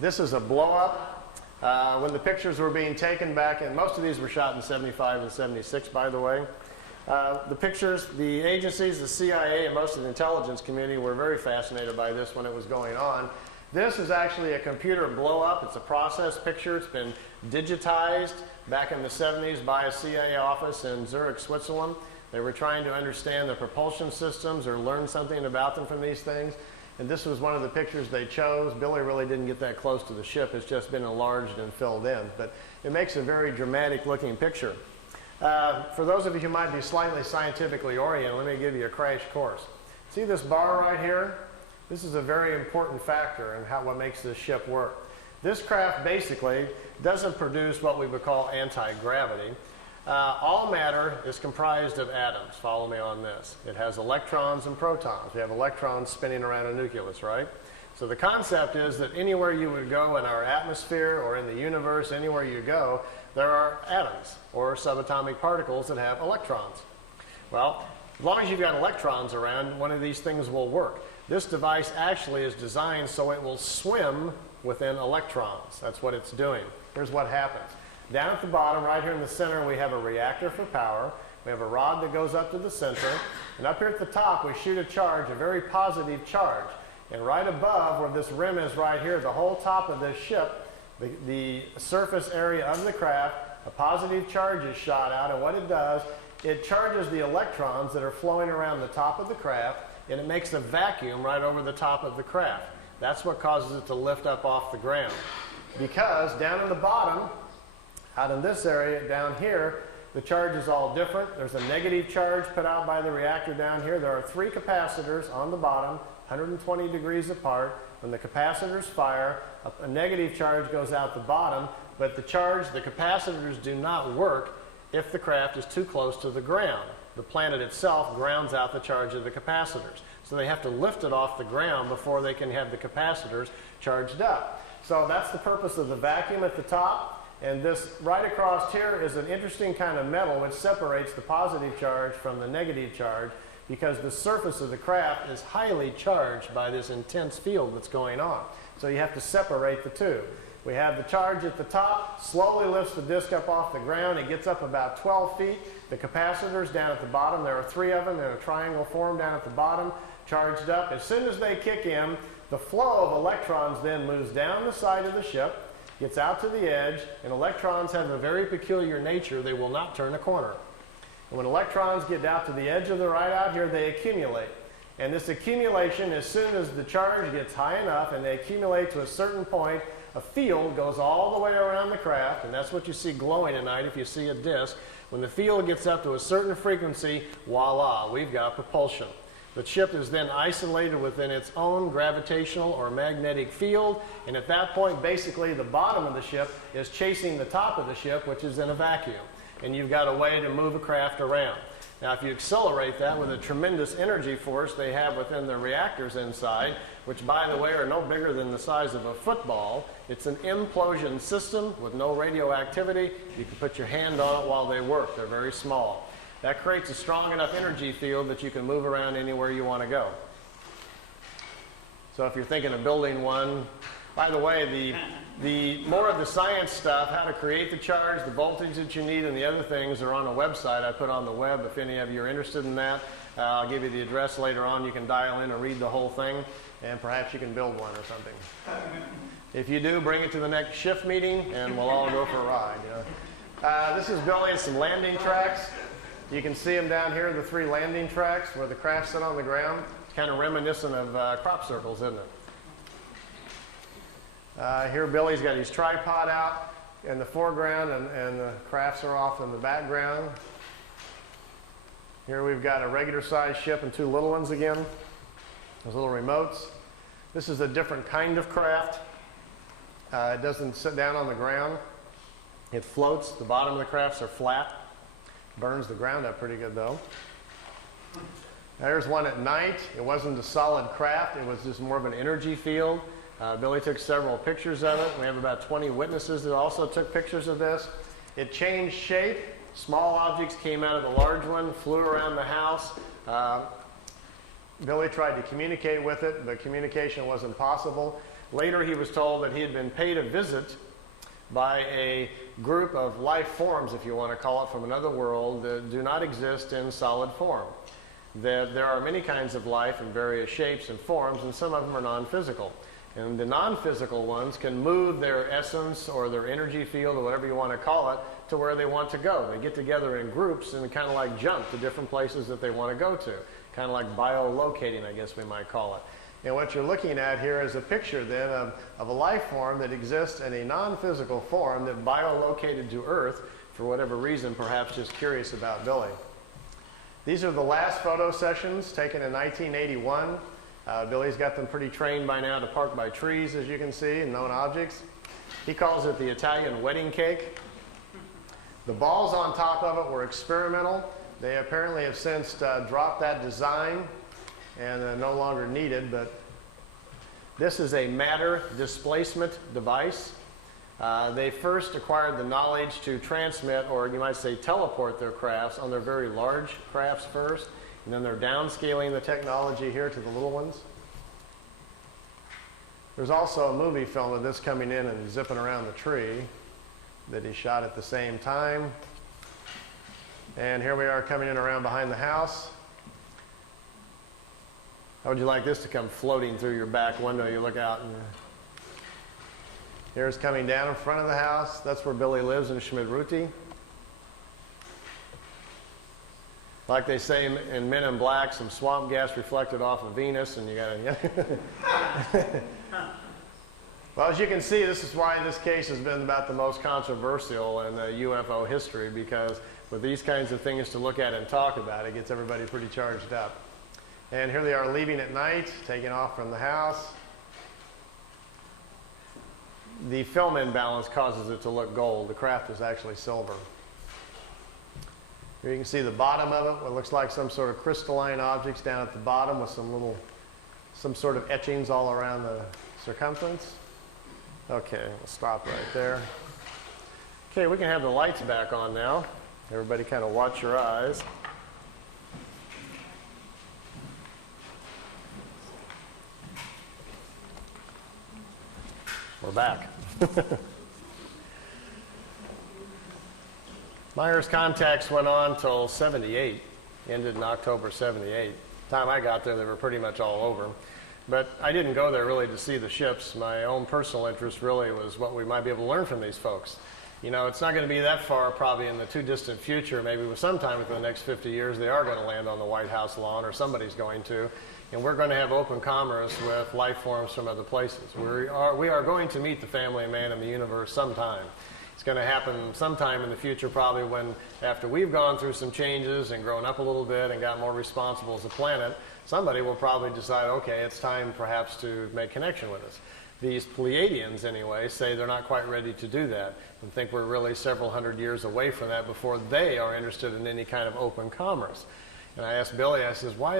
This is a blow-up. When the pictures were being taken back, and most of these were shot in 75 and 76, by the way. The pictures, the agencies, the CIA, and most of the intelligence community were very fascinated by this when it was going on. This is actually a computer blow-up. It's a process picture. It's been digitized back in the 70s by a CIA office in Zurich, Switzerland. They were trying to understand the propulsion systems or learn something about them from these things. And this was one of the pictures they chose. Billy really didn't get that close to the ship. It's just been enlarged and filled in. But it makes a very dramatic looking picture. For those of you who might be slightly scientifically oriented, let me give you a crash course. See this bar right here? This is a very important factor in what makes this ship work. This craft basically doesn't produce what we would call anti-gravity. All matter is comprised of atoms. Follow me on this. It has electrons and protons. We have electrons spinning around a nucleus, right? So the concept is that anywhere you would go in our atmosphere or in the universe, anywhere you go, there are atoms or subatomic particles that have electrons. Well, as long as you've got electrons around, one of these things will work. This device actually is designed so it will swim within electrons. That's what it's doing. Here's what happens. Down at the bottom, right here in the center, we have a reactor for power. We have a rod that goes up to the center. And up here at the top, we shoot a charge, a very positive charge. And right above, where this rim is right here, the whole top of this ship, the surface area of the craft, a positive charge is shot out. And what it does, it charges the electrons that are flowing around the top of the craft, and it makes a vacuum right over the top of the craft. That's what causes it to lift up off the ground. Because down in the bottom, out in this area down here, the charge is all different. There's a negative charge put out by the reactor down here. There are 3 capacitors on the bottom, 120 degrees apart. When the capacitors fire, a negative charge goes out the bottom, but the capacitors do not work if the craft is too close to the ground. The planet itself grounds out the charge of the capacitors. So they have to lift it off the ground before they can have the capacitors charged up. So that's the purpose of the vacuum at the top. And this right across here is an interesting kind of metal which separates the positive charge from the negative charge, because the surface of the craft is highly charged by this intense field that's going on. So you have to separate the two. We have the charge at the top, slowly lifts the disc up off the ground. It gets up about 12 feet. The capacitors down at the bottom, there are 3 of them in a triangle form down at the bottom, charged up. As soon as they kick in, the flow of electrons then moves down the side of the ship, gets out to the edge, and electrons have a very peculiar nature. They will not turn a corner. And when electrons get out to the edge of the right out here, they accumulate. And this accumulation, as soon as the charge gets high enough and they accumulate to a certain point, a field goes all the way around the craft, and that's what you see glowing at night if you see a disk. When the field gets up to a certain frequency, voila, we've got propulsion. The ship is then isolated within its own gravitational or magnetic field, and at that point, basically, the bottom of the ship is chasing the top of the ship, which is in a vacuum. And you've got a way to move a craft around. Now, if you accelerate that with a tremendous energy force they have within the reactors inside, which, by the way, are no bigger than the size of a football, it's an implosion system with no radioactivity. You can put your hand on it while they work. They're very small. That creates a strong enough energy field that you can move around anywhere you want to go. So if you're thinking of building one, by the way, the more of the science stuff, how to create the charge, the voltage that you need, and the other things are on a website I put on the web. If any of you are interested in that, I'll give you the address later on. You can dial in and read the whole thing, and perhaps you can build one or something. If you do, bring it to the next shift meeting, and we'll all go for a ride. You know? This is building some landing tracks. You can see them down here, the 3 landing tracks where the craft sit on the ground. It's kind of reminiscent of crop circles, isn't it? Here Billy's got his tripod out in the foreground, and the crafts are off in the background. Here we've got a regular sized ship and 2 little ones again. Those little remotes. This is a different kind of craft. It doesn't sit down on the ground. It floats. The bottom of the crafts are flat. Burns the ground up pretty good, though. There's one at night. It wasn't a solid craft. It was just more of an energy field. Billy took several pictures of it. We have about 20 witnesses that also took pictures of this. It changed shape. Small objects came out of the large one, flew around the house. Billy tried to communicate with it, but communication wasn't possible. Later he was told that he had been paid a visit by a group of life forms, if you want to call it, from another world that do not exist in solid form. That there are many kinds of life in various shapes and forms, and some of them are non-physical. And the non-physical ones can move their essence or their energy field or whatever you want to call it to where they want to go. They get together in groups and kind of like jump to different places that they want to go to. Kind of like biolocating, I guess we might call it. And what you're looking at here is a picture then of a life form that exists in a non-physical form that biolocated to Earth for whatever reason, perhaps just curious about Billy. These are the last photo sessions taken in 1981. Billy's got them pretty trained by now to park by trees, as you can see, and known objects. He calls it the Italian wedding cake. The balls on top of it were experimental. They apparently have since dropped that design and no longer needed, but this is a matter displacement device. They first acquired the knowledge to transmit, or you might say teleport, their crafts on their very large crafts first, and then they're downscaling the technology here to the little ones. There's also a movie film of this coming in and zipping around the tree that he shot at the same time. And here we are coming in around behind the house. How would you like this to come floating through your back window? You look out and here's coming down in front of the house. That's where Billy lives in Schmidruti. Like they say in Men in Black, some swamp gas reflected off of Venus, and you gotta. Well, as you can see, this is why this case has been about the most controversial in UFO history, because with these kinds of things to look at and talk about, it gets everybody pretty charged up. And here they are leaving at night, taking off from the house. The film imbalance causes it to look gold. The craft is actually silver. Here you can see the bottom of it, what looks like some sort of crystalline objects down at the bottom with some sort of etchings all around the circumference. Okay, we'll stop right there. Okay, we can have the lights back on now. Everybody kind of watch your eyes. We're back. Meier's contacts went on till 78, ended in October 78. The time I got there, they were pretty much all over. But I didn't go there really to see the ships. My own personal interest really was what we might be able to learn from these folks. You know, it's not going to be that far, probably in the too distant future, maybe sometime within the next 50 years, they are going to land on the White House lawn, or somebody's going to. And we're going to have open commerce with life forms from other places. We are going to meet the family of man in the universe sometime. It's going to happen sometime in the future, probably when, after we've gone through some changes and grown up a little bit and got more responsible as a planet, somebody will probably decide, okay, it's time perhaps to make connection with us. These Pleiadians, anyway, say they're not quite ready to do that and think we're really several hundred years away from that before they are interested in any kind of open commerce. And I asked Billy, I says, why